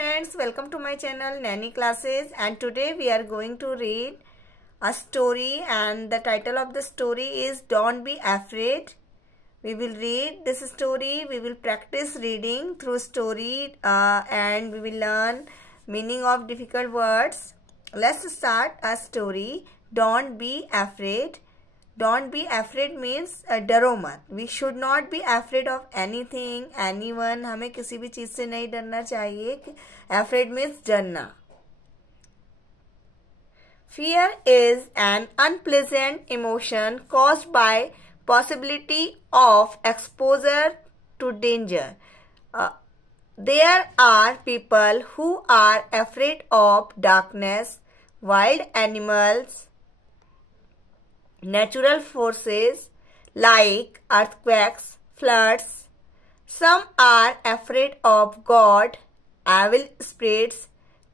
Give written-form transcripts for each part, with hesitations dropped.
friends, welcome to my channel Nanny Classes, and today we are going to read a story, and the title of the story is Don't Be Afraid. We will read this story, we will practice reading through story and we will learn meaning of difficult words. Let's start a story. Don't be afraid. Don't be afraid means डरो मत. We should not be afraid of anything, anyone. हमें किसी भी चीज से नहीं डरना चाहिए. Afraid means डरना. Fear is an unpleasant emotion caused by possibility of exposure to danger. There are people who are afraid of darkness, wild animals, natural forces like earthquakes, floods. Some are afraid of God, evil spirits,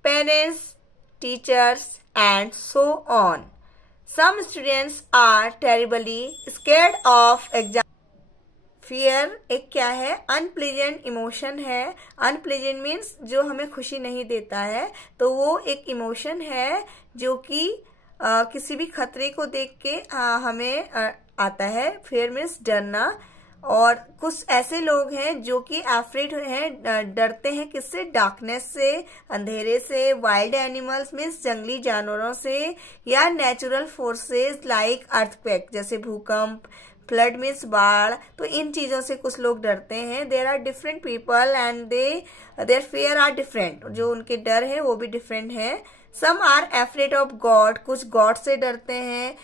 parents, teachers, and so on. Some students are terribly scared of exam. Fear एक क्या है? Unpleasant emotion है. Unpleasant means जो हमें खुशी नहीं देता है, तो वो एक इमोशन है जो कि किसी भी खतरे को देख के हमें आता है. फियर मीन्स डरना. और कुछ ऐसे लोग हैं जो कि अफ्रेड हैं, डरते हैं किससे? डार्कनेस से, अंधेरे से. वाइल्ड एनिमल्स मीन्स जंगली जानवरों से, या नेचुरल फोर्सेस लाइक अर्थक्वेक जैसे भूकंप. फ्लड मीन्स बाढ़. तो इन चीजों से कुछ लोग डरते हैं. There are different people and their fear are different. जो उनके डर है वो भी डिफरेंट है. Some are afraid of God. कुछ गॉड से डरते हैं.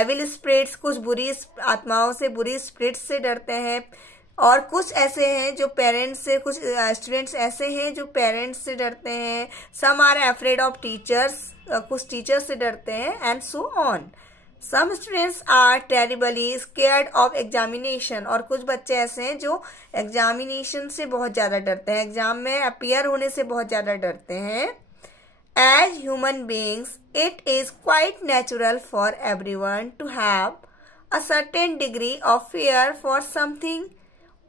एविल स्पिरिट्स, कुछ बुरी आत्माओं से, बुरी स्पिरिट्स से डरते हैं. और कुछ ऐसे हैं जो पेरेंट्स से, कुछ स्टूडेंट्स ऐसे हैं जो पेरेंट्स से डरते हैं. Some are afraid of teachers, कुछ टीचर्स से डरते हैं, and so on. Some students are terribly scared of examination. और कुछ बच्चे ऐसे हैं जो एग्जामिनेशन से बहुत ज्यादा डरते हैं, एग्जाम में अपीयर होने से बहुत ज्यादा डरते हैं. As human beings, it is quite natural for everyone to have a certain degree of fear for something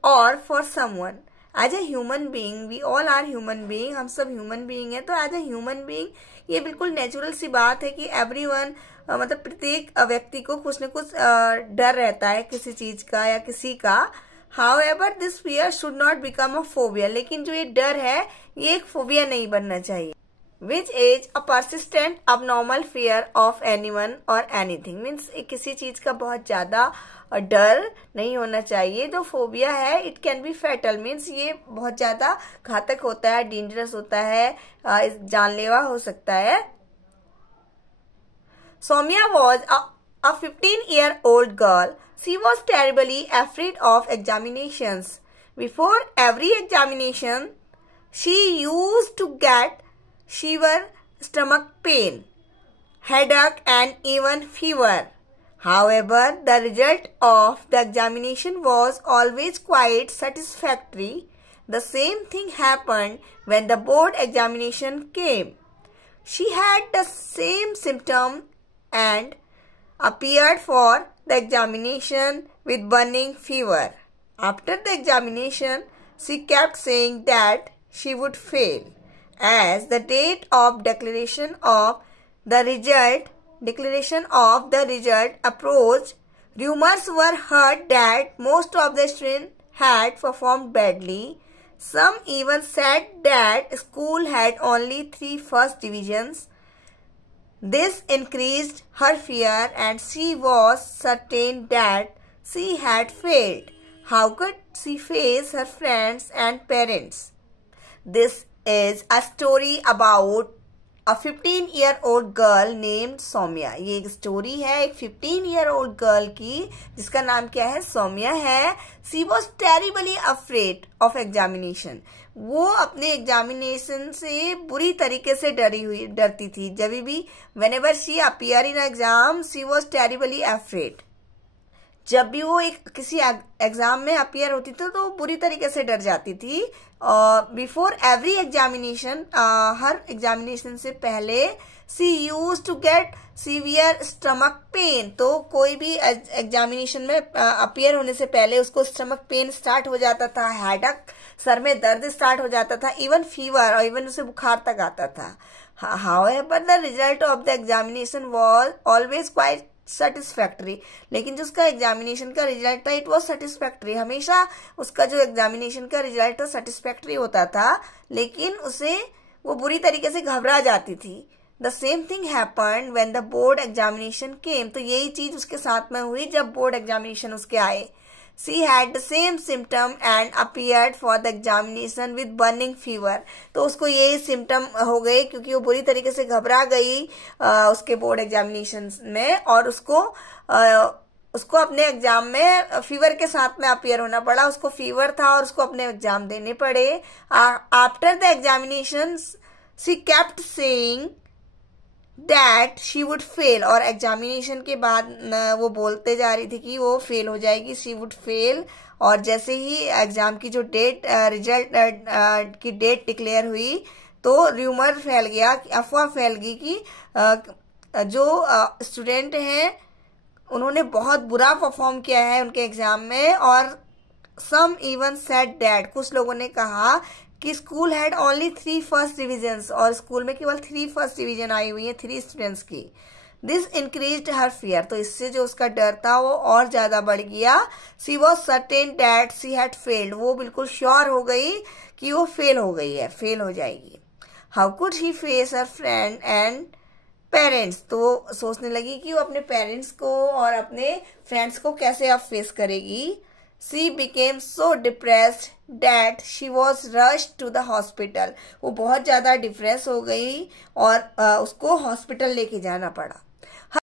or for someone. As a human being, we all are human being. हम सब human being हैं. तो as a human being, ये बिल्कुल natural सी बात है कि everyone, मतलब प्रत्येक व्यक्ति को कुछ न कुछ डर रहता है किसी चीज का या किसी का. However, this fear should not become a phobia. लेकिन जो ये डर है, ये एक फोबिया नहीं बनना चाहिए. Which is a persistent abnormal fear of anyone or anything. Means किसी चीज का बहुत ज्यादा डर नहीं होना चाहिए. जो फोबिया है, it can be fatal. Means ये बहुत ज्यादा घातक होता है, डेंजरस होता है, जानलेवा हो सकता है. Soumya was a 15-year-old girl. She was terribly afraid of examinations. Before every examination, she used to get shiver, stomach pain, headache, and even fever. However, the result of the examination was always quite satisfactory. The same thing happened when the board examination came. She had the same symptom and appeared for the examination with burning fever. After the examination, she kept saying that she would fail. As the date of declaration of the result approached, rumors were heard that most of the students had performed badly. Some even said that school had only 3 first divisions. This increased her fear, and she was certain that she had failed. How could she face her friends and parents? This is a story about a 15-year-old girl named Soumya. ये एक story है एक 15-year-old girl की जिसका नाम क्या है? सौम्या है. She was terribly afraid of examination. वो अपने एग्जामिनेशन से बुरी तरीके से डरती थी. जब भी whenever she appeared in exam, she was terribly afraid. जब भी वो किसी एग्जाम में अपीयर होती थी तो बुरी तरीके से डर जाती थी. बिफोर एवरी एग्जामिनेशन, हर एग्जामिनेशन से पहले, she used to get severe stomach pain. तो कोई भी एग्जामिनेशन में अपीयर होने से पहले उसको स्टमक पेन स्टार्ट हो जाता था. हेडेक सर में दर्द स्टार्ट हो जाता था, इवन फीवर, और इवन उसे बुखार तक आता था. However, the result of the examination was always quite satisfactory. लेकिन जो उसका एग्जामिनेशन का रिजल्ट था इट वॉज सेटिस्फैक्ट्री. हमेशा उसका जो एग्जामिनेशन का रिजल्ट था सेटिस्फैक्ट्री होता था, लेकिन उसे वो बुरी तरीके से घबरा जाती थी. The same thing happened when the board examination came. तो यही चीज उसके साथ में हुई जब बोर्ड एग्जामिनेशन उसके आए. She had the same symptom and appeared for the examination with burning fever. तो उसको यही सिम्टम हो गए क्योंकि वो बुरी तरीके से घबरा गई उसके बोर्ड एग्जामिनेशन में, और उसको अपने एग्जाम में फीवर के साथ में अपीयर होना पड़ा. उसको फीवर था और उसको अपने एग्जाम देने पड़े. After the examination she kept saying that she would fail. और एग्जामिनेशन के बाद वो बोलते जा रही थी कि वो फेल हो जाएगी, शी वुड फेल. और जैसे ही एग्जाम की जो डेट रिजल्ट की डेट डिक्लेयर हुई तो र्यूमर फैल गया, अफवाह फैल गई कि जो स्टूडेंट हैं उन्होंने बहुत बुरा परफॉर्म किया है उनके एग्जाम में. और सम इवन सेड दैट, कुछ लोगों ने कहा कि school had only 3 first divisions, और स्कूल में केवल 3 फर्स्ट डिवीजन आई हुई है 3 स्टूडेंट्स की. This increased her fear. तो इससे जो उसका डर था वो और ज्यादा बढ़ गया. She was certain that she had failed. वो बिल्कुल श्योर हो गई कि वो फेल हो गई है, फेल हो जाएगी. How could he face her friend and parents. तो सोचने लगी कि वो अपने पेरेंट्स को और अपने फ्रेंड्स को कैसे अब फेस करेगी. She became so depressed that she was rushed to the hospital. वो बहुत ज्यादा डिप्रेस हो गई और उसको हॉस्पिटल लेके जाना पड़ा.